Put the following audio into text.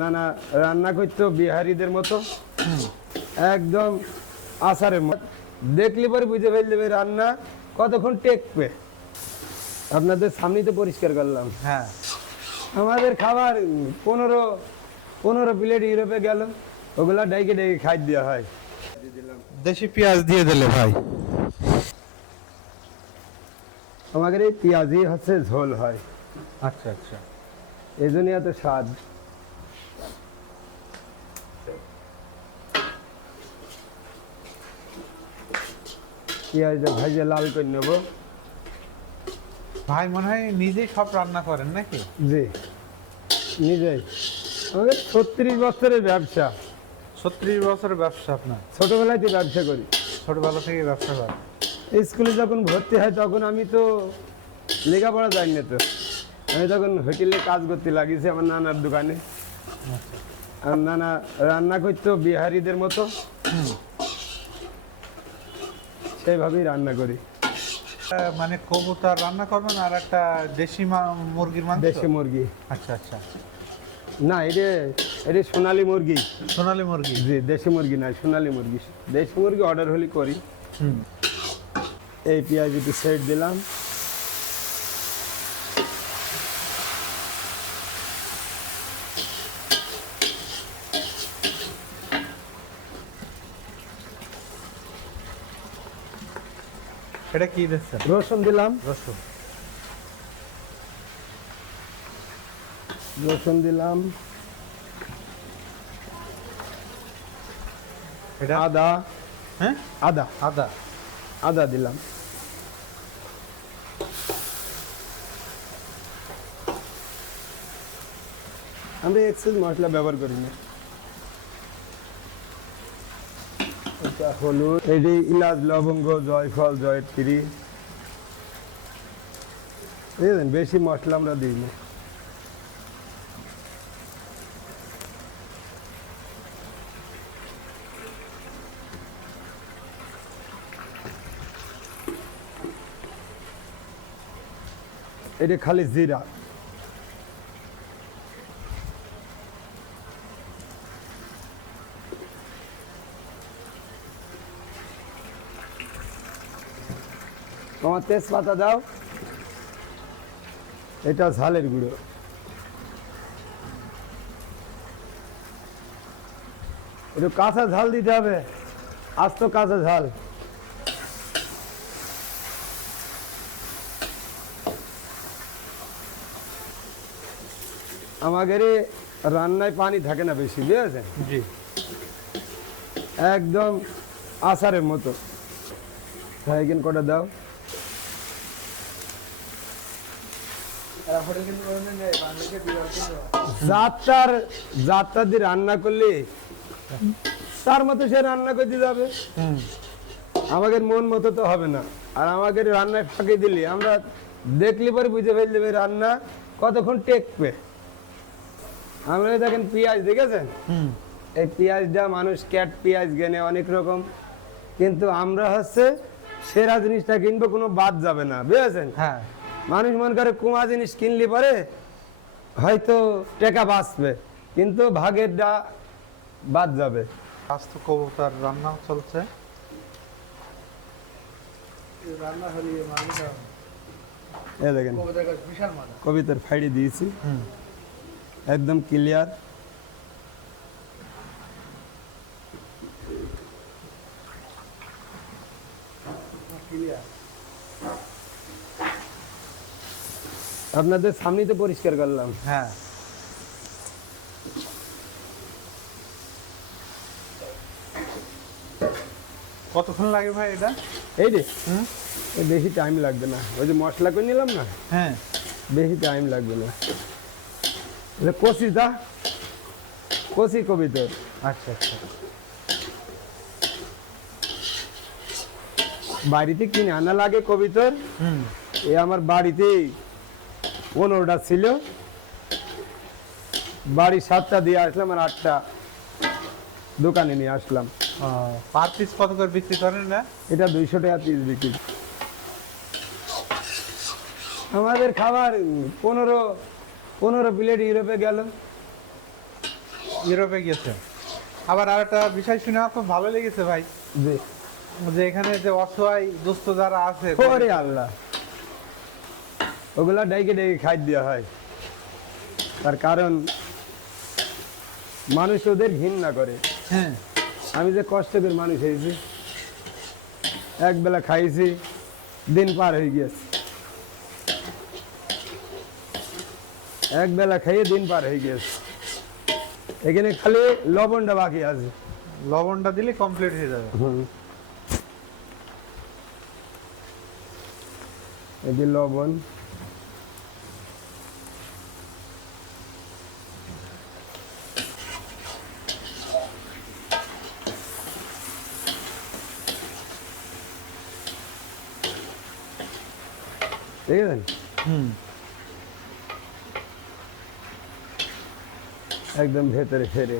নানা রান্না করতো বিহারিদের মতো। একদম আসারের মতো। দেখলে পরে বুঝে ফেল দেবে রান্না কতক্ষণ টেকবে। আপনাদের সামনেই তো পরিষ্কার করলাম। হ্যাঁ। আমাদের খাবার পনেরো পনেরো প্লেট ইউরোপে গেল। ওগুলা ডাইকে ডাইকে খাই দেওয়া হয়। দেশি পেঁয়াজ দিয়ে দিলে ভাই। আমাদের এই পেঁয়াজই হচ্ছে ঝোল হয়। আচ্ছা আচ্ছা। এই জন্য এত স্বাদ। পেঁয়াজটা ভাজে লাল করে নেব। ভাই মনে হয় নিজেই সব রান্না করেন নাকি? জি। নিজেই। আমাদের ছত্রিশ বছরের ব্যবসা। ছত্রিশ বছরের ব্যবসা আপনার? ছোটবেলায় তো ব্যবসা করি। ছোটবেলা থেকে ব্যবসা করেন? স্কুলে যখন ভর্তি হয় তখন আমি তো লেখাপড়া যাই না তো। আমি তখন হোটেলে কাজ করতে লাগিয়েছি আমার নানার দোকানে। আর নানা রান্না করতো বিহারিদের মতো। সেইভাবেই রান্না করি। মানে কবুতর রান্না করবেন আর একটা দেশি মা- মুরগির মাংস? দেশি মুরগি। আচ্ছা আচ্ছা। না এটা এটা সোনালি মুরগি। সোনালি মুরগি? জি দেশি মুরগি না সোনালি মুরগি। দেশি মুরগি অর্ডার হলে করি। হুম। এই পেঁয়াজ একটু সেট দিলাম। এটা কি দিচ্ছেন রসুন দিলাম। রসুন। রসুন দিলাম। এটা? আদা। হ্যাঁ? আদা। আদা। আদা দিলাম। আমরা এক্সেল মশলা ব্যবহার করি না। এটা হলুদ। এটি ইলাচ লবঙ্গ, জয়ফল, জয়ত্রী। বুঝলেন বেশি মশলা আমরা দিই না এটা খালি জিরা। তোমার তেজপাতা দাও। এটা ঝালের গুঁড়ো। একটু কাঁচা ঝাল দিতে হবে। আস্ত কাঁচা ঝাল। আমাদের রান্নায় পানি থাকে না বেশি বুঝেছেন? জি। একদম আচারের মতো। সাইকেল কটা দাও। যাত্রার যাত্রা দিয়ে রান্না করলে তার মতো সে রান্না করতে যাবে হুম। আমাদের মন মতো তো হবে না। আর আমাদের রান্নায় ফাঁকি দিলে আমরা দেখলে পরে বুঝে ফেল দেবে রান্না কতক্ষণ টেকবে। আমরা দেখেন পেঁয়াজ দেখেছেন? এই পেঁয়াজটা মানুষ ক্যাট পেঁয়াজ কেনে অনেক রকম। কিন্তু আমরা হচ্ছে সেরা জিনিসটা কিনবো কোনো বাদ যাবে না। বুঝেছেন? হ্যাঁ। মানুষ মনে করে কুমা জিনিস কিনলে পরে হয়তো টাকা বাঁচবে কিন্তু ভাগেরটা বাদ যাবে। আজ তো কবুতর রান্না চলছে এই দেখেন কবিতার ফাইডে দিয়েছি। একদম ক্লিয়ার। আপনাদের সামনে তো পরিষ্কার করলাম। হ্যাঁ। কতক্ষণ লাগে ভাই এটা? এই রে হুম? বেশি টাইম লাগবে না। ওই যে মশলা করে নিলাম না? হ্যাঁ। বেশি টাইম লাগবে না। এটা কষি দা কষি কবিতর আচ্ছা আচ্ছা। বাড়িতে কিনে আনা লাগে কবিতর হুম। এ আমার বাড়িতেই। পনেরোটা ছিল। বাড়ি সাতটা দিয়ে আসলাম আর আটটা দোকানে নিয়ে আসলাম। পার পিস কত করে বিক্রি করেন না এটা দুইশো টাকা পিস বিক্রি। আমাদের খাবার পনেরো পনেরো প্লেট ইউরোপে গেল। ইউরোপে গিয়েছেন আবার আর একটা বিষয় শুনে আমার খুব ভালো লেগেছে ভাই। যে এখানে যে অসহায় দুস্থ যারা আছে আল্লাহ। ওগুলা ডেকে ডেকে খাই দেওয়া হয়। তার কারণ মানুষ ওদের ঘৃণা করে। হ্যাঁ। আমি যে কষ্ট করে মানুষ হয়েছি এক বেলা খাইছি দিন পার হয়ে গিয়েছে। এক বেলা খাইয়ে দিন পার হয়ে গিয়েছে। এখানে খালি লবণটা বাকি আছে। লবণটা দিলে কমপ্লিট হয়ে যাবে। যে লবণ হুম একদম ভেতরে ফেরে